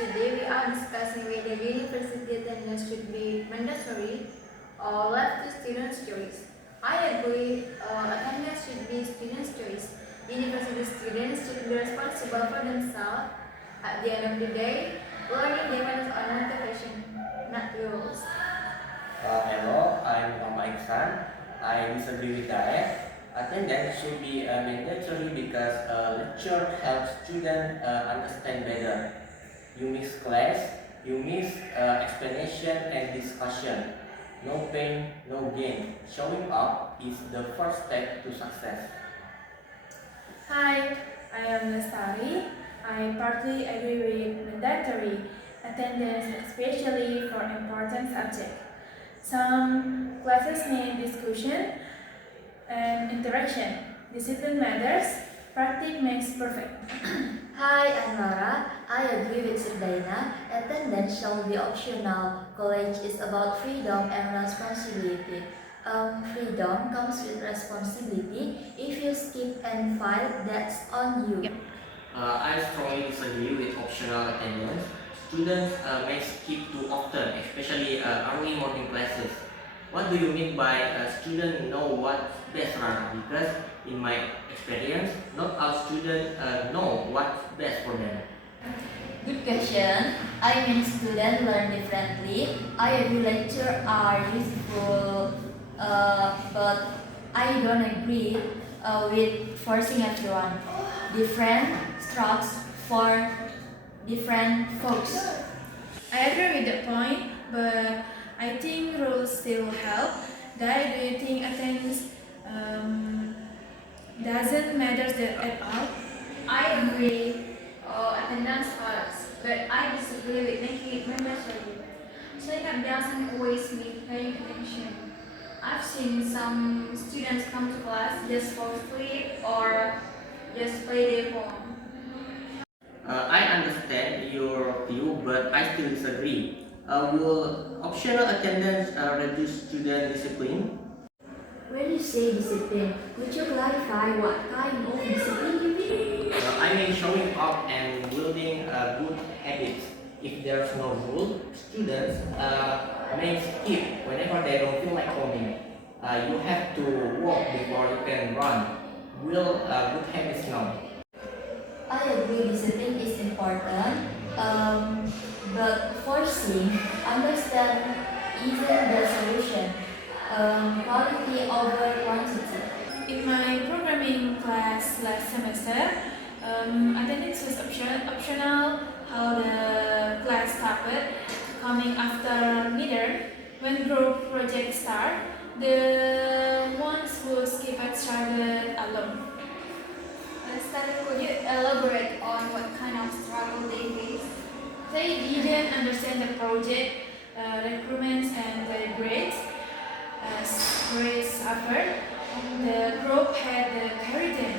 today we are discussing whether university attendance should be mandatory or left to students' choice. I agree attendance should be students' choice. University students should be responsible for themselves. At the end of the day, learning depends on motivation, not rules. Hello, I'm Mama Iksan. I disagree with that. Attendance should be mandatory because lecture helps students understand better. You miss class, you miss explanation and discussion. No pain, no gain. Showing up is the first step to success. Hi, I am Lestari. I partly agree with mandatory attendance, especially for important subjects. Some classes need discussion and interaction. Discipline matters, practice makes perfect. Hi, I'm Laura. I agree with Sirdaina. Attendance shall be optional. College is about freedom and responsibility. Freedom comes with responsibility. If you skip and fail, that's on you. I strongly disagree with optional attendance. Students may skip too often, especially early morning classes. What do you mean by students know what's best run? Because in my experience, not all students know what's best for them. Good question. I mean, students learn differently. I agree lectures are useful, but I don't agree with forcing everyone. Different strokes for different folks. I agree with that point, but I think rules still help. Guy, do you think attendance doesn't matter at all? I agree attendance helps, but I disagree with making it mandatory. Sign-up doesn't always mean paying attention. I've seen some students come to class just for sleep or just play their phone. I understand your view, but I still disagree. Will optional attendance reduce student discipline? When you say discipline, could you clarify what kind of discipline you mean? I mean showing up and building good habits. If there's no rule, students may skip whenever they don't feel like coming. You have to walk before you can run. Build good habits now. I agree discipline is important, but forcing understand isn't the solution. Quality over quantity. In my programming class last semester, attendance was optional. How the class started, coming after midterm, when group projects start, the ones who skipped struggled alone. Study, could you elaborate on what kind of struggle they face? They didn't understand the project, requirements, and the grades. Grades suffered. The group had the carry them.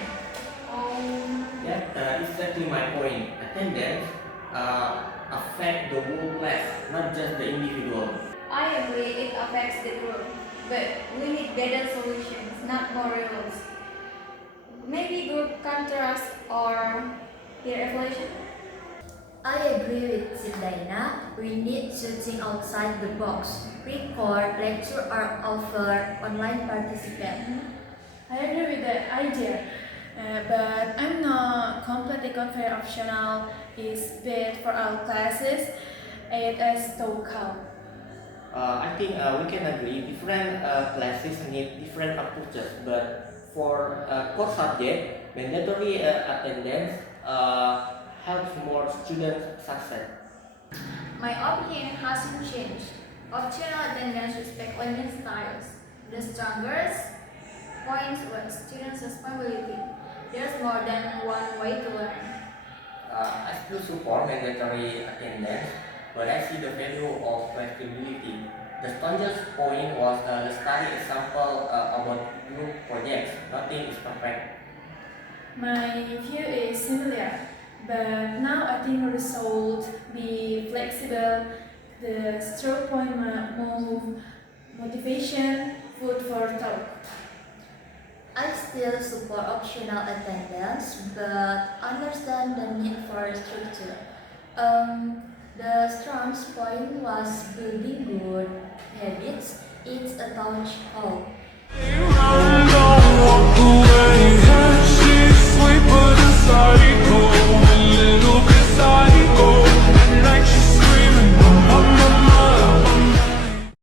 Yeah, exactly my point. Attendance affect the whole class, not just the individual. I agree it affects the group, but we need better solutions, not more rules. Maybe group contrast or peer evaluation. I agree with Sindaina. We need shooting outside the box. Record, lecture, or offer online participant. I agree with that idea, but I'm not completely confident optional is bad for our classes. It is too calm. I think we can agree different classes need different approaches, but for core subject, mandatory attendance helps more students success. My opinion hasn't changed. Optional attendance respect learning styles. The strongest points was students' responsibility. There's more than one way to learn. I still support mandatory attendance, but I see the value of flexibility. The strongest point was the study example about group projects. Nothing is perfect. My view is similar, but now I think result be flexible. The stroke point move, motivation, food for thought. I still support optional attendance, but understand the need for structure. The strong's point was building good habits. It's a touch call.